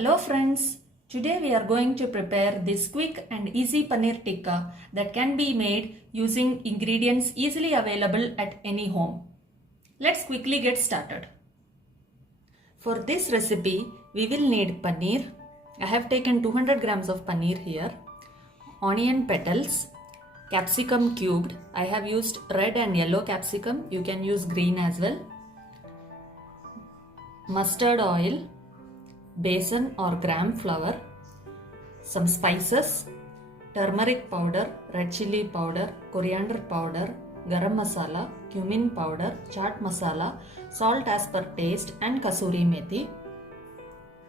Hello friends, today we are going to prepare this quick and easy paneer tikka that can be made using ingredients easily available at any home. Let's quickly get started. For this recipe, we will need paneer. I have taken 200 grams of paneer here, onion petals, capsicum cubed. I have used red and yellow capsicum. You can use green as well. Mustard oil, besan or gram flour, some spices, turmeric powder, red chili powder, coriander powder, garam masala, cumin powder, chaat masala, salt as per taste and kasuri methi.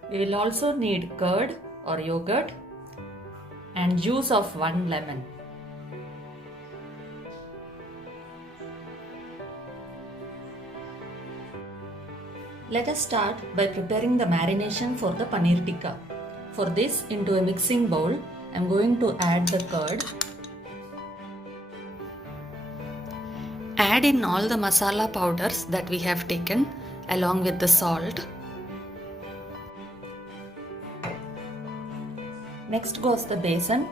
We will also need curd or yogurt and juice of 1 lemon. Let us start by preparing the marination for the paneer tikka. For this, into a mixing bowl, I am going to add the curd. Add in all the masala powders that we have taken along with the salt. Next goes the besan,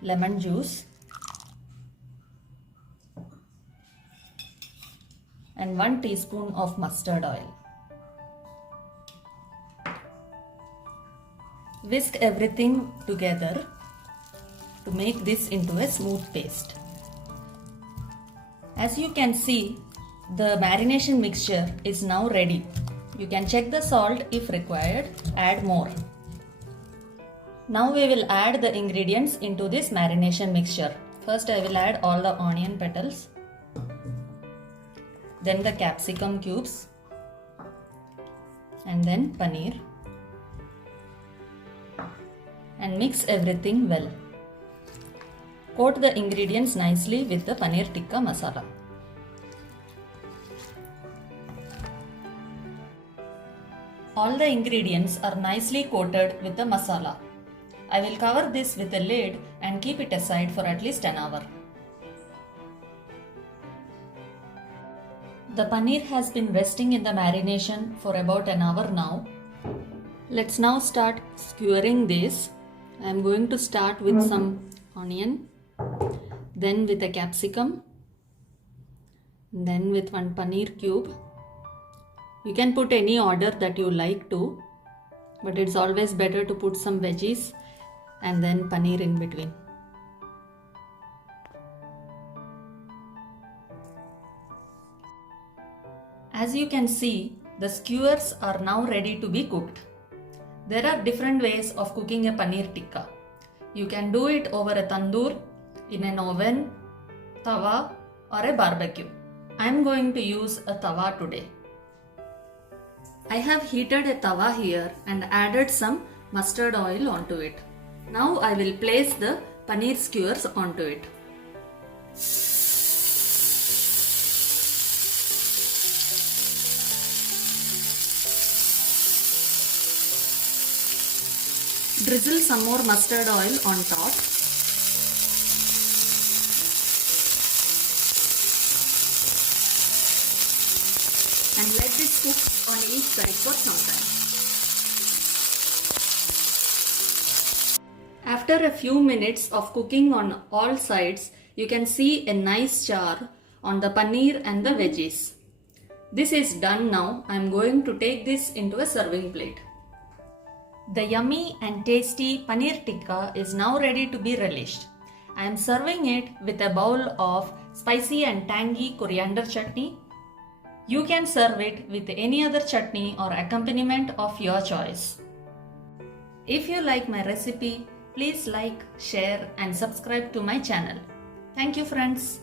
lemon juice, and 1 teaspoon of mustard oil. Whisk everything together to make this into a smooth paste. As you can see, the marination mixture is now ready. You can check the salt if required, add more. Now we will add the ingredients into this marination mixture. First I will add all the onion petals, then the capsicum cubes, and then paneer, and mix everything well. Coat the ingredients nicely with the paneer tikka masala. All the ingredients are nicely coated with the masala. I will cover this with a lid and keep it aside for at least an hour. The paneer has been resting in the marination for about an hour now. Let's now start skewering this. I am going to start with some onion, then with a capsicum, then with 1 paneer cube. You can put any order that you like to, but it's always better to put some veggies and then paneer in between. As you can see, the skewers are now ready to be cooked. There are different ways of cooking a paneer tikka. You can do it over a tandoor, in an oven, tawa or a barbecue. I am going to use a tawa today. I have heated a tawa here and added some mustard oil onto it. Now I will place the paneer skewers onto it. Drizzle some more mustard oil on top. And let this cook on each side for some time. After a few minutes of cooking on all sides, you can see a nice char on the paneer and the veggies. This is done now. I am going to take this into a serving plate. The yummy and tasty paneer tikka is now ready to be relished. I am serving it with a bowl of spicy and tangy coriander chutney. You can serve it with any other chutney or accompaniment of your choice. If you like my recipe, please like, share and subscribe to my channel. Thank you friends.